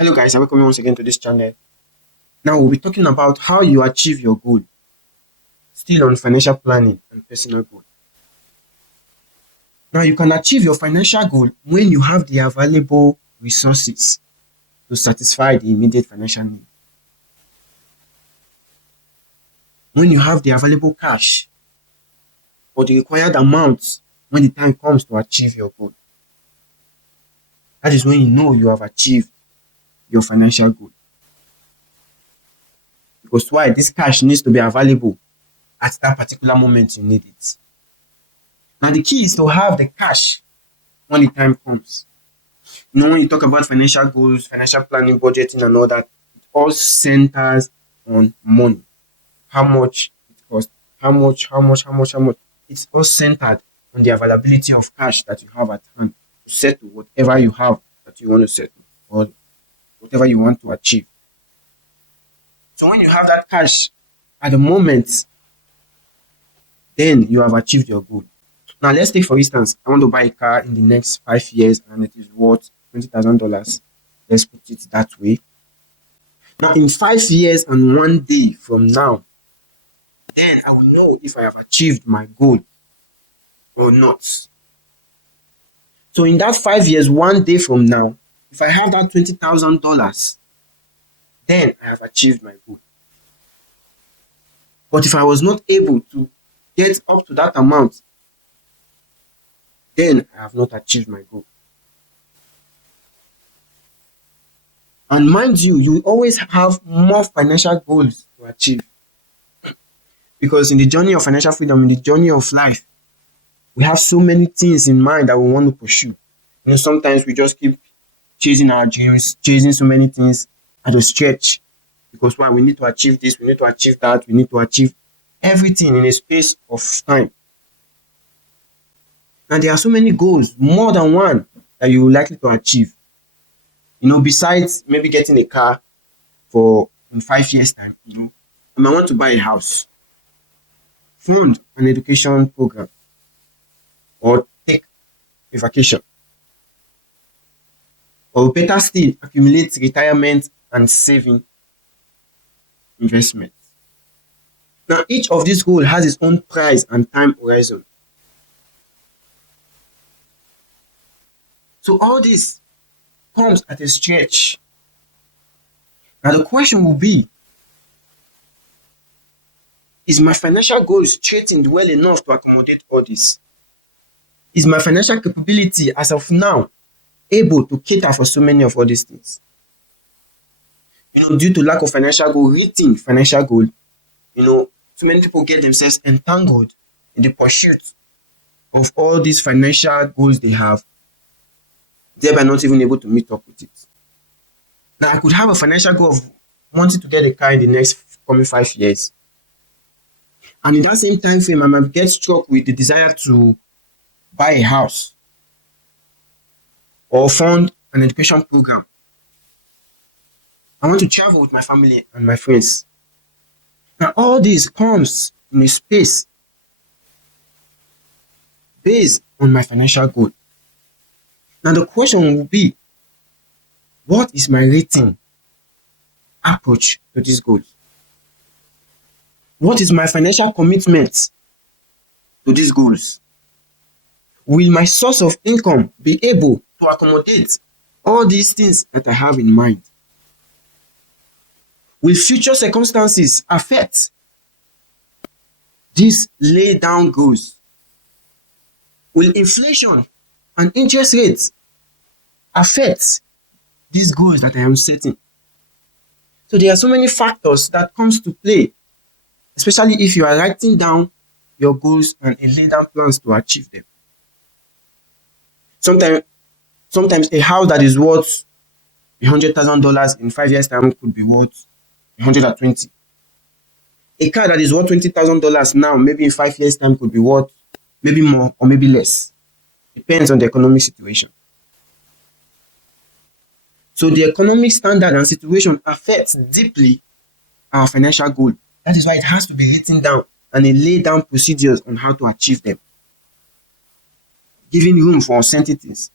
Hello guys, and welcome once again to this channel. Now we'll be talking about how you achieve your goal, still on financial planning and personal goal. Now you can achieve your financial goal when you have the available resources to satisfy the immediate financial need. When you have the available cash or the required amount when the time comes to achieve your goal. That is when you know you have achieved your financial goal. Because why? This cash needs to be available at that particular moment you need it. Now the key is to have the cash when the time comes. When you talk about financial goals, financial planning, budgeting and all that, it all centers on money. How much it costs, how much. It's all centered on the availability of cash that you have at hand to settle whatever you have that you want to settle or whatever you want to achieve. So when you have that cash at the moment, then you have achieved your goal. Now let's take for instance, I want to buy a car in the next 5 years and it is worth $20,000. Let's put it that way. Now in 5 years and 1 day from now, then I will know if I have achieved my goal or not. So in that 5 years, 1 day from now, if I have that $20,000, then I have achieved my goal. But if I was not able to get up to that amount, then I have not achieved my goal. And mind you, you always have more financial goals to achieve. Because in the journey of financial freedom, in the journey of life, we have so many things in mind that we want to pursue. Sometimes we just keep chasing our dreams, chasing so many things at a stretch. Because why? We need to achieve this, we need to achieve that, we need to achieve everything in a space of time. And there are so many goals, more than one, that you are likely to achieve. Besides maybe getting a car in 5 years' time, I might want to buy a house, fund an education program, or take a vacation. Or better still, accumulate retirement and saving investment. Now, each of these goals has its own price and time horizon. So all this comes at a stretch. Now the question will be, is my financial goal straightened well enough to accommodate all this? Is my financial capability as of now able to cater for so many of all these things? Due to lack of financial goal, written financial goal, so many people get themselves entangled in the pursuit of all these financial goals they have, thereby not even able to meet up with it. Now, I could have a financial goal of wanting to get a car in the next coming 5 years. And in that same time frame, I might get struck with the desire to buy a house or fund an education program. I want to travel with my family and my friends. Now, all this comes in a space based on my financial goal. Now, the question will be, what is my rating approach to these goals? What is my financial commitment to these goals? Will my source of income be able to accommodate all these things that I have in mind? Will future circumstances affect these laid down goals? Will inflation and interest rates affect these goals that I am setting? So there are so many factors that comes to play, especially if you are writing down your goals and lay down plans to achieve them. Sometimes a house that is worth $100,000 in 5 years' time could be worth 120. A car that is worth $20,000 now, maybe in 5 years' time could be worth maybe more or maybe less. Depends on the economic situation. So the economic standard and situation affects deeply our financial goal. That is why it has to be written down and lay down procedures on how to achieve them, giving room for uncertainties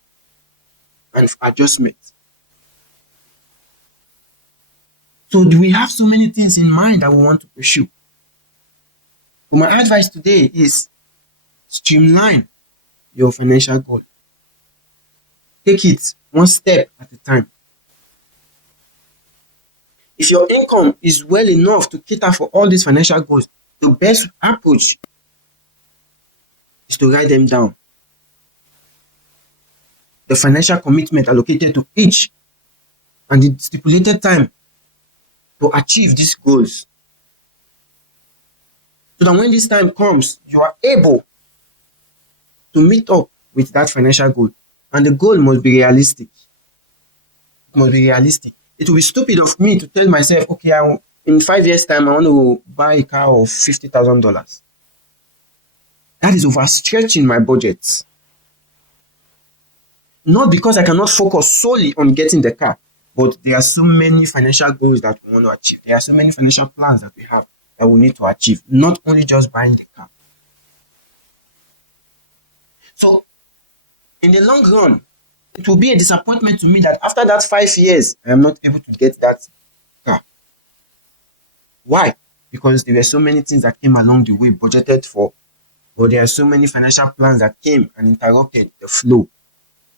and adjustment. So we have so many things in mind that we want to pursue. But my advice today is streamline your financial goal. Take it one step at a time. If your income is well enough to cater for all these financial goals, the best approach is to write them down. The financial commitment allocated to each and the stipulated time to achieve these goals. So that when this time comes, you are able to meet up with that financial goal. And the goal must be realistic. It must be realistic. It will be stupid of me to tell myself, okay, in 5 years' time, I want to buy a car of $50,000. That is overstretching my budget. Not because I cannot focus solely on getting the car, but there are so many financial goals that we want to achieve. There are so many financial plans that we have that we need to achieve, not only just buying the car. So, in the long run, it will be a disappointment to me that after that 5 years, I am not able to get that car. Why? Because there were so many things that came along the way budgeted for, but there are so many financial plans that came and interrupted the flow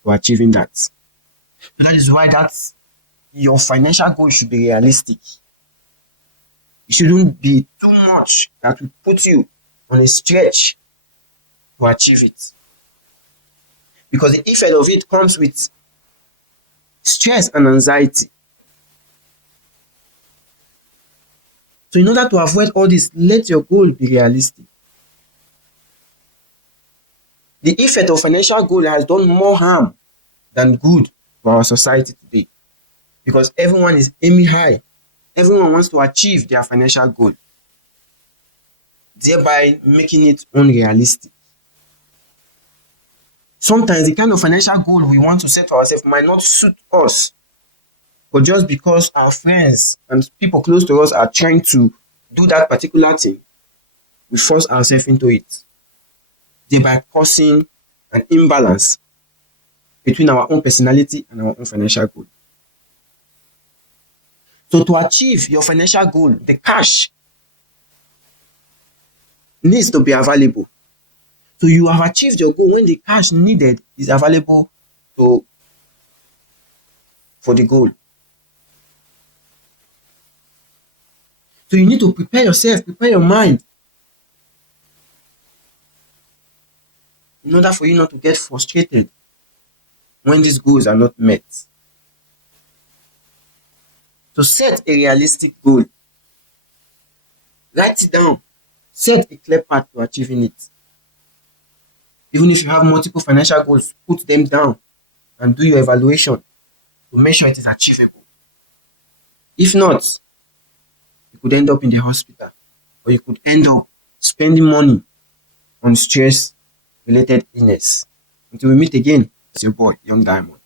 to achieving that. So that is why your financial goal should be realistic. It shouldn't be too much that will put you on a stretch to achieve it. Because the effect of it comes with stress and anxiety. So in order to avoid all this, let your goal be realistic. The effect of financial goal has done more harm than good for our society today. Because everyone is aiming high. Everyone wants to achieve their financial goal, thereby making it unrealistic. Sometimes the kind of financial goal we want to set for ourselves might not suit us, but just because our friends and people close to us are trying to do that particular thing, we force ourselves into it, thereby causing an imbalance between our own personality and our own financial goal. So to achieve your financial goal, the cash needs to be available. So you have achieved your goal when the cash needed is available for the goal. So you need to prepare yourself, prepare your mind in order for you not to get frustrated when these goals are not met. So set a realistic goal. Write it down. Set a clear path to achieving it. Even if you have multiple financial goals, put them down and do your evaluation to make sure it is achievable. If not, you could end up in the hospital, or you could end up spending money on stress-related illness. Until we meet again, it's your boy, Young Diamond.